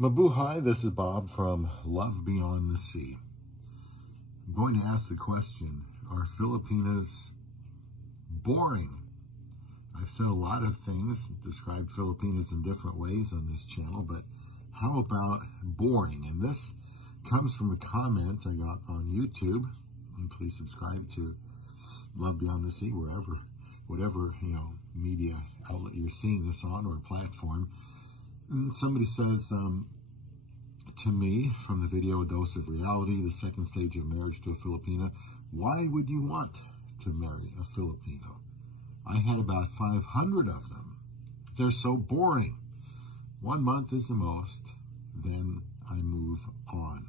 Mabuhay, this is Bob from Love Beyond the Sea. I'm going to ask the question, are Filipinas boring? I've said a lot of things, described Filipinas in different ways on this channel, but how about boring? And this comes from a comment I got on YouTube, and please subscribe to Love Beyond the Sea, whatever media outlet you're seeing this on or platform. And somebody says to me from the video, A Dose of Reality, the second stage of marriage to a Filipina, why would you want to marry a Filipino? I had about 500 of them. They're so boring. 1 month is the most, then I move on.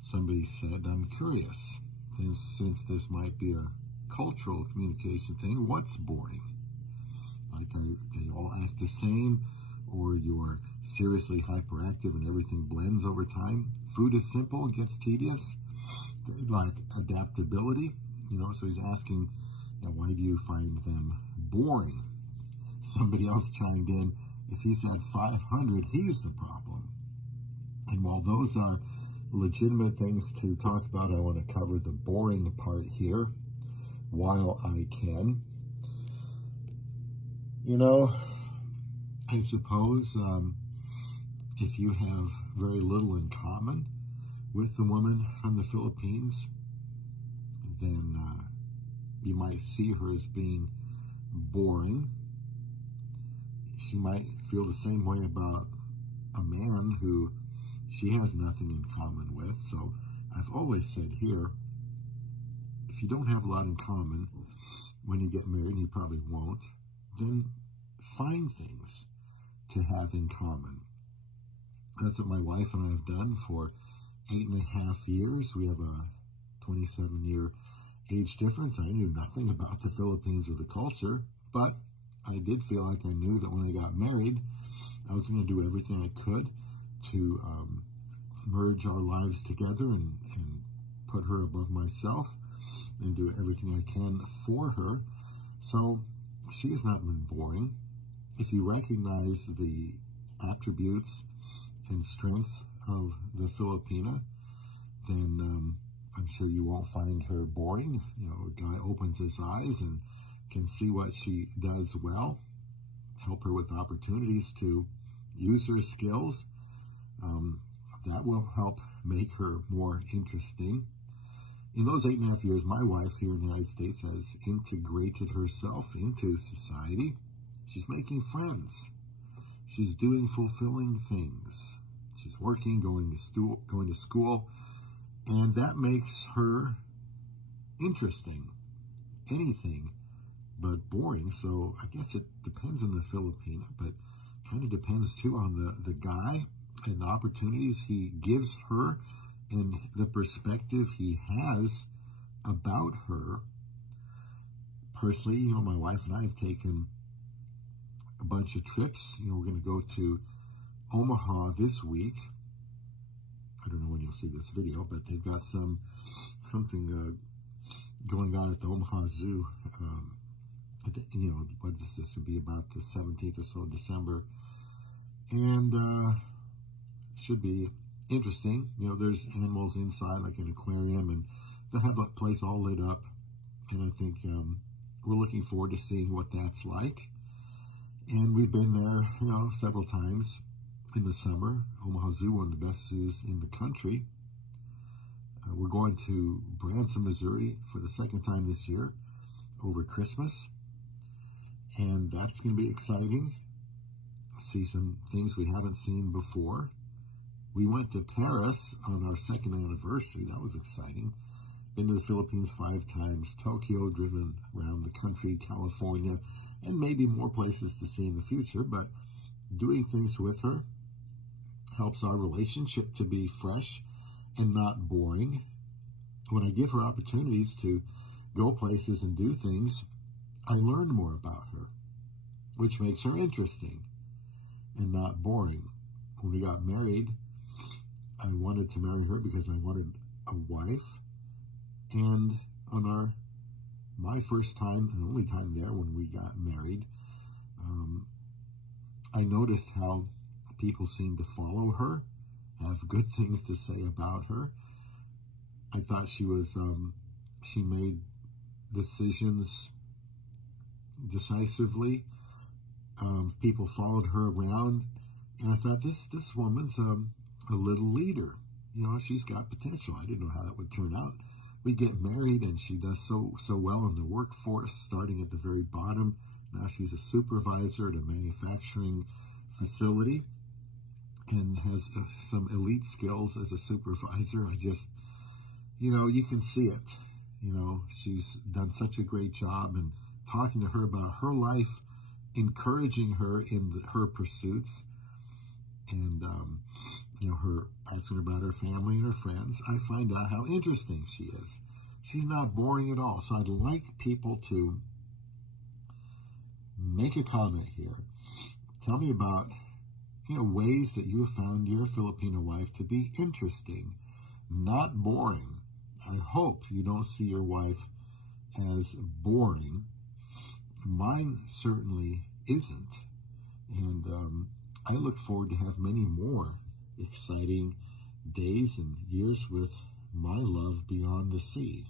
Somebody said, I'm curious, since this might be a cultural communication thing, what's boring? Like, they all act the same, or you're seriously hyperactive and everything blends over time. Food is simple and gets tedious. They lack adaptability, so he's asking, why do you find them boring? Somebody else chimed in, if he's had 500, he's the problem. And while those are legitimate things to talk about, I want to cover the boring part here while I can. I suppose if you have very little in common with the woman from the Philippines, then you might see her as being boring. She might feel the same way about a man who she has nothing in common with. So I've always said here, if you don't have a lot in common when you get married, and you probably won't, then find things to have in common. That's what my wife and I have done for 8.5 years. We have a 27-year age difference. I knew nothing about the Philippines or the culture, but I did feel like I knew that when I got married, I was going to do everything I could to merge our lives together and put her above myself and do everything I can for her. So she has not been boring. If you recognize the attributes and strength of the Filipina, then I'm sure you won't find her boring. A guy opens his eyes and can see what she does well, help her with opportunities to use her skills. That will help make her more interesting. In those 8.5 years, my wife here in the United States has integrated herself into society. She's making friends. She's doing fulfilling things. She's working, going to school, and that makes her interesting. Anything but boring. So I guess it depends on the Filipina, but kind of depends too on the guy and the opportunities he gives her and the perspective he has about her. Personally, my wife and I have taken a bunch of trips. We're going to go to Omaha this week. I don't know when you'll see this video, but they've got something going on at the Omaha Zoo. What is this? It'll be about the 17th or so of December. And should be interesting. There's animals inside, like an aquarium, and they have that place all lit up. And I think we're looking forward to seeing what that's like. And we've been there, several times in the summer. Omaha Zoo, one of the best zoos in the country. We're going to Branson, Missouri for the second time this year over Christmas. And that's going to be exciting. See some things we haven't seen before. We went to Paris on our second anniversary. That was exciting. Been to the Philippines 5 times, Tokyo, driven around the country, California, and maybe more places to see in the future. But doing things with her helps our relationship to be fresh and not boring. When I give her opportunities to go places and do things, I learn more about her, which makes her interesting and not boring. When we got married, I wanted to marry her because I wanted a wife. And on my first time and only time there when we got married, I noticed how People seem to follow her, have good things to say about her. I thought she made decisions decisively. People followed her around, and I thought this woman's a little leader. She's got potential. I didn't know how that would turn out. We get married, and she does so well in the workforce, starting at the very bottom. Now she's a supervisor at a manufacturing facility and has some elite skills as a supervisor. I just, you can see it. She's done such a great job, and talking to her about her life, encouraging her in her pursuits, and her asking about her family and her friends. I find out how interesting she is. She's not boring at all. So I'd like people to make a comment here. Tell me about ways that you have found your Filipino wife to be interesting, not boring. I hope you don't see your wife as boring. Mine certainly isn't. And I look forward to have many more exciting days and years with my love beyond the sea.